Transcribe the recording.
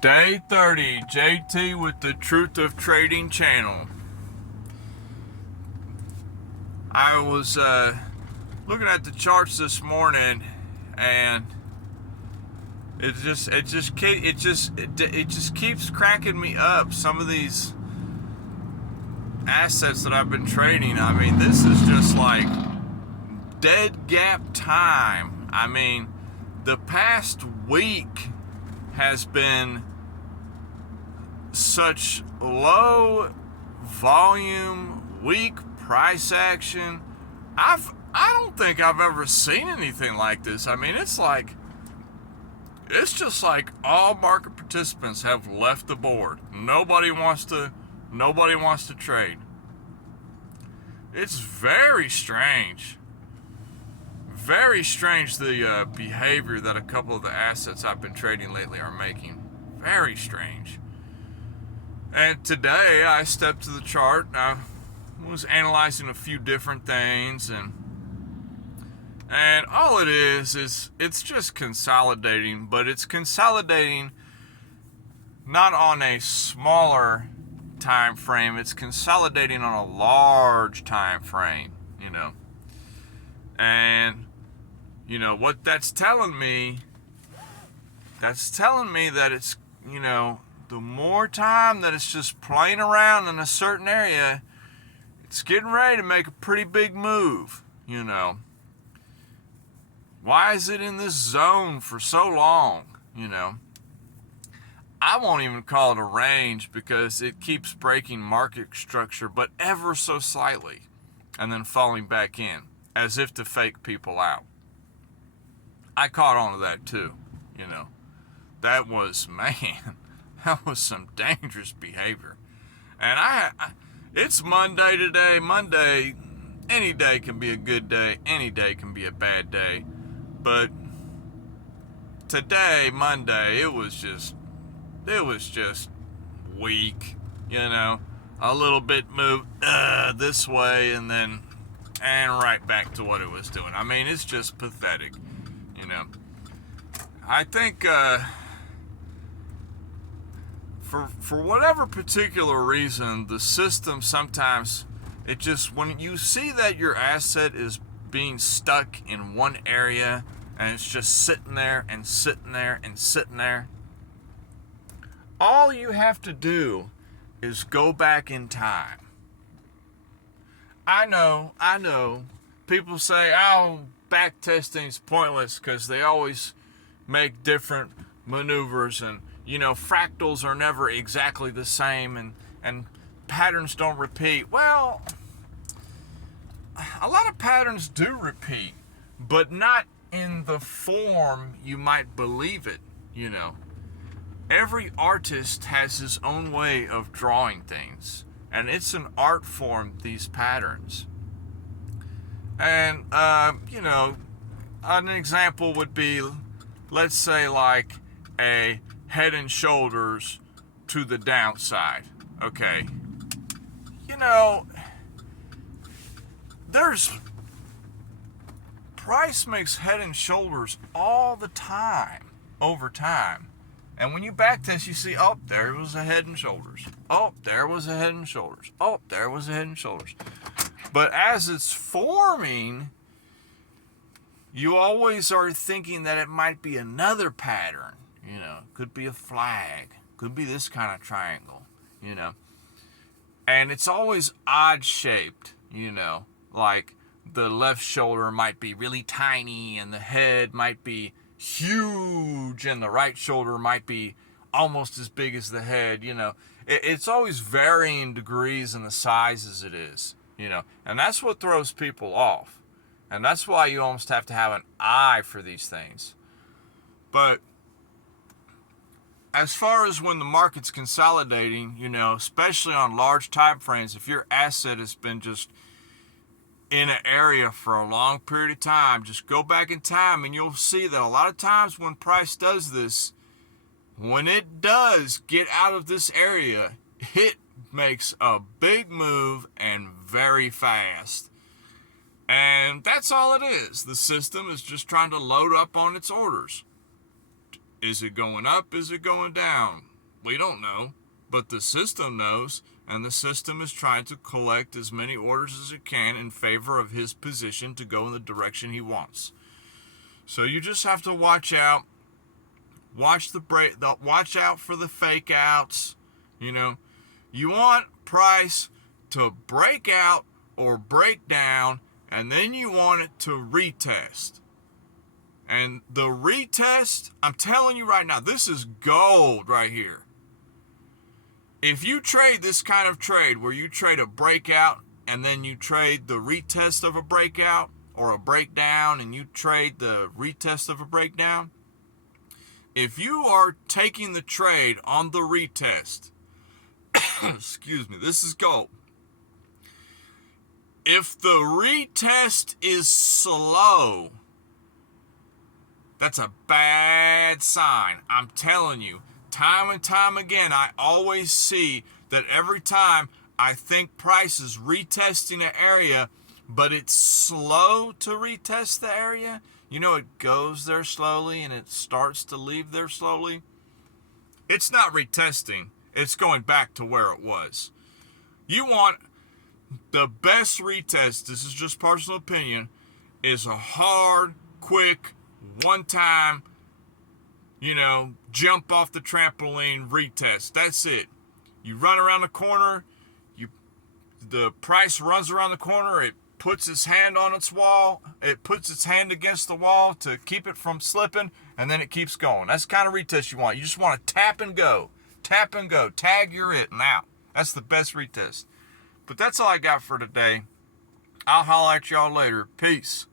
Day 30, JT with the Truth of Trading channel. I was looking at the charts this morning, and it just keeps cracking me up. Some of these assets that I've been trading, I mean, this is just like dead gap time. I mean, the past week has been such low volume, weak price action. I don't think I've ever seen anything like this. I mean, it's just like all market participants have left the board. Nobody wants to trade. It's very strange. Very strange, the behavior that a couple of the assets I've been trading lately are making. Very strange. And today I stepped to the chart. I was analyzing a few different things, and all it is it's just consolidating, but it's consolidating not on a smaller time frame. It's consolidating on a large time frame, And what that's telling me that it's, the more time that it's just playing around in a certain area, it's getting ready to make a pretty big move, Why is it in this zone for so long, I won't even call it a range because it keeps breaking market structure, but ever so slightly, and then falling back in, as if to fake people out. I caught on to that too, That was, man, that was some dangerous behavior. And it's Monday today. Monday, any day can be a good day. Any day can be a bad day. But today, Monday, it was just weak, A little bit moved this way and right back to what it was doing. I mean, it's just pathetic, I think for whatever particular reason, the system sometimes, when you see that your asset is being stuck in one area and it's just sitting there and sitting there and sitting there, all you have to do is go back in time. I know, people say, back testing is pointless because they always make different maneuvers, and fractals are never exactly the same, and patterns don't repeat. Well, a lot of patterns do repeat, but not in the form you might believe it, Every artist has his own way of drawing things, and it's an art form, these patterns. And, an example would be, let's say, like a head and shoulders to the downside. Okay. There's price makes head and shoulders all the time, over time. And when you backtest, you see, there was a head and shoulders. There was a head and shoulders. There was a head and shoulders. But as it's forming, you always are thinking that it might be another pattern. Could be a flag. Could be this kind of triangle, And it's always odd shaped, Like the left shoulder might be really tiny and the head might be huge and the right shoulder might be almost as big as the head. It's always varying degrees in the sizes it is, and that's what throws people off, and that's why you almost have to have an eye for these things. But as far as when the market's consolidating, especially on large time frames, if your asset has been just in an area for a long period of time, just go back in time and you'll see that a lot of times when price does this, when it does get out of this area, it makes a big move and very fast. And that's all it is. The system is just trying to load up on its orders. Is it going up? Is it going down? We don't know, but the system knows, and the system is trying to collect as many orders as it can in favor of his position to go in the direction he wants. So you just have to watch out. Watch watch out for the fake outs. You know, you want price to break out or break down, and then you want it to retest. And the retest, I'm telling you right now, this is gold right here. If you trade this kind of trade where you trade a breakout and then you trade the retest of a breakout, or a breakdown and you trade the retest of a breakdown, if you are taking the trade on the retest, excuse me, this is gold. If the retest is slow, that's a bad sign. I'm telling you, time and time again, I always see that every time I think price is retesting an area, but it's slow to retest the area. You know, it goes there slowly and it starts to leave there slowly. It's not retesting. It's going back to where it was. You want the best retest, this is just personal opinion, is a hard, quick, one-time, jump off the trampoline retest. That's it. You run around the corner, the price runs around the corner, it puts its hand on its wall, it puts its hand against the wall to keep it from slipping, and then it keeps going. That's the kind of retest you want. You just want to tap and go, tag you're it, and out. That's the best retest. But that's all I got for today. I'll holler at y'all later. Peace.